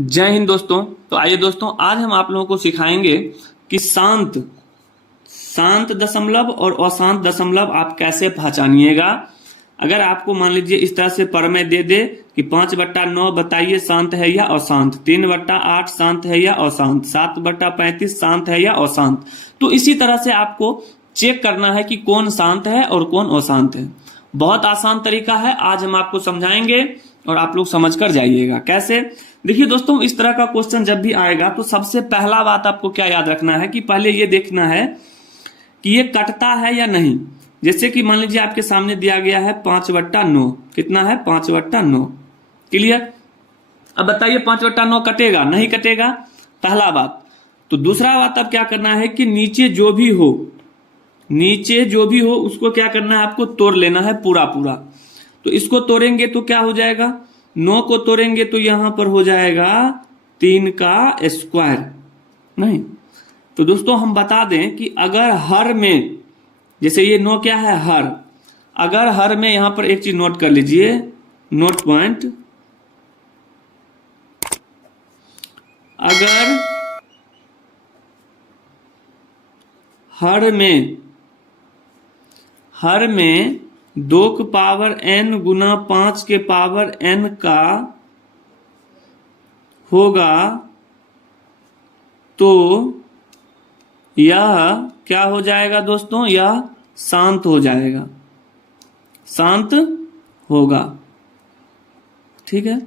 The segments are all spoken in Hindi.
जय हिंद दोस्तों। तो आइए दोस्तों, आज हम आप लोगों को सिखाएंगे कि शांत शांत दशमलव और अशांत दशमलव आप कैसे पहचानिएगा। अगर आपको मान लीजिए इस तरह से प्रमेय दे दे कि 5/9 बताइए शांत है या अशांत, 3/8 शांत है या अशांत, 7/35 शांत है या अशांत, तो इसी तरह से आपको चेक करना है कि कौन शांत है और कौन अशांत है। बहुत आसान तरीका है, आज हम आपको समझाएंगे और आप लोग समझ कर जाइएगा। कैसे? देखिए दोस्तों, इस तरह का क्वेश्चन जब भी आएगा तो सबसे पहला बात आपको क्या याद रखना है कि पहले ये देखना है कि ये कटता है या नहीं। जैसे कि मान लीजिए आपके सामने दिया गया है 5/9, कितना है 5/9, क्लियर। अब बताइए 5/9 कटेगा? नहीं कटेगा, पहला बात। तो दूसरा बात अब क्या करना है कि नीचे जो भी हो उसको क्या करना है, आपको तोड़ लेना है पूरा पूरा। तो इसको तोड़ेंगे तो क्या हो जाएगा, 9 को तोड़ेंगे तो यहां पर हो जाएगा 3 का स्क्वायर। नहीं तो दोस्तों हम बता दें कि अगर हर में, जैसे ये 9 क्या है हर, अगर हर में यहां पर एक चीज नोट कर लीजिए, नोट पॉइंट, अगर हर में 2 की पावर n गुना 5 के पावर n का होगा तो यह क्या हो जाएगा दोस्तों, यह शांत हो जाएगा, शांत होगा। ठीक है,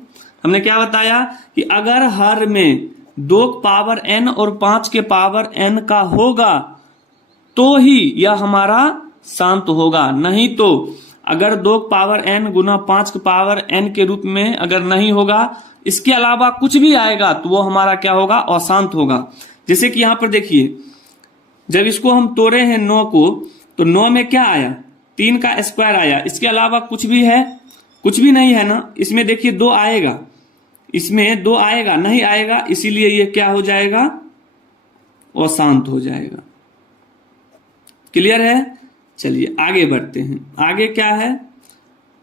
हमने क्या बताया कि अगर हर में 2 के पावर n और 5 के पावर n का होगा तो ही यह हमारा शांत होगा, नहीं तो अगर 2 के पावर n गुना 5 के पावर n के रूप में अगर नहीं होगा, इसके अलावा कुछ भी आएगा तो वो हमारा क्या होगा, अशांत होगा। जैसे कि यहां पर देखिए, जब इसको हम तोड़े हैं 9 को, तो 9 में क्या आया, 3 का स्क्वायर आया, इसके अलावा कुछ भी है, कुछ भी नहीं है ना। इसमें देखिए 2 आएगा, इसमें 2 आएगा, नहीं आएगा, इसीलिए ये क्या हो जाएगा, अशांत हो जाएगा। क्लियर है? चलिए आगे बढ़ते हैं। आगे क्या है,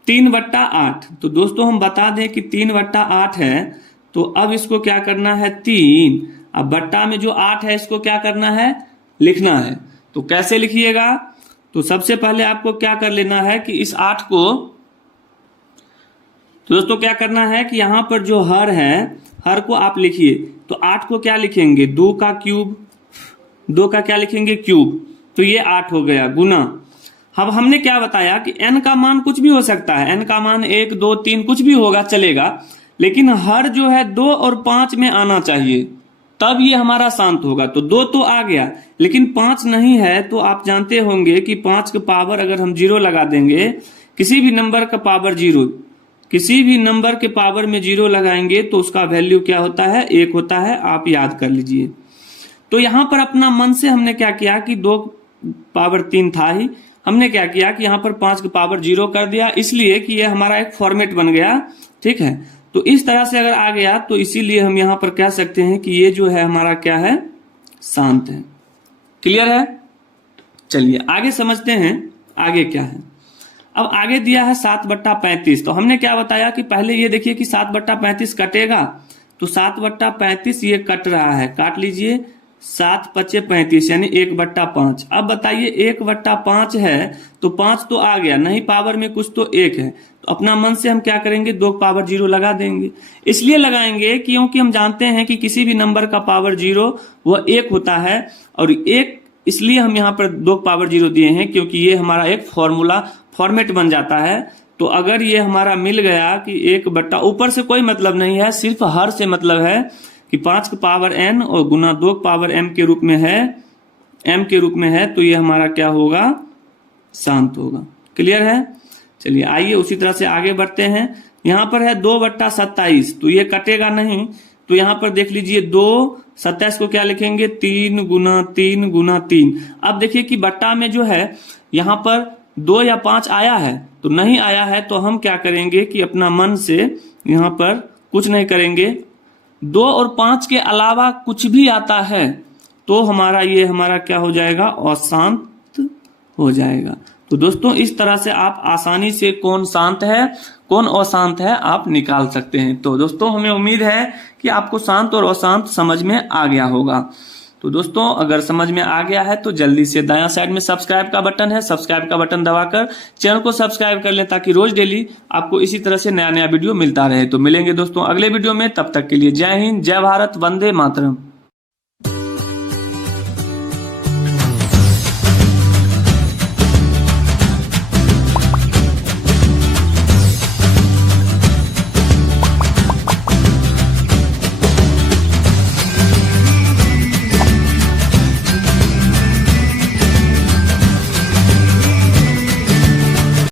3/8। तो दोस्तों हम बता दें कि 3/8 है, तो अब इसको क्या करना है 3, अब बट्टा में जो 8 है इसको क्या करना है, लिखना है। तो कैसे लिखिएगा, तो सबसे पहले आपको क्या कर लेना है कि इस 8 को, तो दोस्तों क्या करना है कि यहां पर जो हर है, हर को आप लिखिए। तो 8 को क्या लिखेंगे, 2 का क्यूब, 2 का क्या लिखेंगे क्यूब, तो ये 8 हो गया गुना। अब हमने क्या बताया कि n का मान कुछ भी हो सकता है, n का मान 1 2 3 कुछ भी होगा चलेगा, लेकिन हर जो है 2 और 5 में आना चाहिए, तब ये हमारा शांत होगा। तो 2 तो आ गया, लेकिन 5 नहीं है। तो आप जानते होंगे कि 5 के पावर अगर हम 0 लगा देंगे, किसी भी नंबर का पावर 0, किसी भी नंबर के पावर में 0 लगाएंगे तो उसका वैल्यू क्या होता है, 1 होता है। आप याद कर लीजिए। तो यहां पर अपना मन से हमने क्या किया कि 2 पावर 3 था ही, हमने क्या किया कि यहां पर 5 की पावर 0 कर दिया, इसलिए कि ये हमारा एक फॉर्मेट बन गया। ठीक है, तो इस तरह से अगर आ गया तो इसीलिए हम यहां पर कह सकते हैं कि ये जो है हमारा क्या है, शांत है। क्लियर है? चलिए आगे समझते हैं आगे क्या है। अब आगे दिया है 7/35। तो हमने क्या बताया कि पहले ये देखिए कि 7/35 कटेगा, तो 7/35 ये कट रहा है, काट लीजिए, 7×5 = 35 यानी 1/5। अब बताइए 1/5 है तो 5 तो आ गया, नहीं पावर में कुछ तो 1 है, तो अपना मन से हम क्या करेंगे, 2 पावर 0 लगा देंगे। इसलिए लगाएंगे क्योंकि हम जानते हैं कि किसी भी नंबर का पावर 0 वह 1 होता है, और 1 इसलिए हम यहाँ पर 2 पावर 0 दिए हैं क्योंकि ये हमारा एक फॉर्मेट बन जाता है। तो अगर ये हमारा मिल गया कि 1/, ऊपर से कोई मतलब नहीं है, सिर्फ हर से मतलब है कि 5 के पावर n और गुना 2 के पावर m के रूप में है, m के रूप में है, तो ये हमारा क्या होगा, शांत होगा। क्लियर है? चलिए आइए उसी तरह से आगे बढ़ते हैं। यहां पर है 2/27, तो ये कटेगा नहीं, तो यहां पर देख लीजिए 2, 27 को क्या लिखेंगे, 3 गुना 3 गुना 3। अब देखिए कि बट्टा में जो है यहां पर 2 या 5 आया है, तो नहीं आया है, तो हम क्या करेंगे कि अपना मन से यहां पर कुछ नहीं करेंगे, 2 और 5 के अलावा कुछ भी आता है तो हमारा ये हमारा क्या हो जाएगा, अशांत हो जाएगा। तो दोस्तों इस तरह से आप आसानी से कौन शांत है कौन अशांत है आप निकाल सकते हैं। तो दोस्तों हमें उम्मीद है कि आपको शांत और अशांत समझ में आ गया होगा। तो दोस्तों अगर समझ में आ गया है तो जल्दी से दायां साइड में सब्सक्राइब का बटन है, सब्सक्राइब का बटन दबाकर चैनल को सब्सक्राइब कर लें ताकि रोज डेली आपको इसी तरह से नया नया वीडियो मिलता रहे। तो मिलेंगे दोस्तों अगले वीडियो में, तब तक के लिए जय हिंद, जय भारत, वंदे मातरम।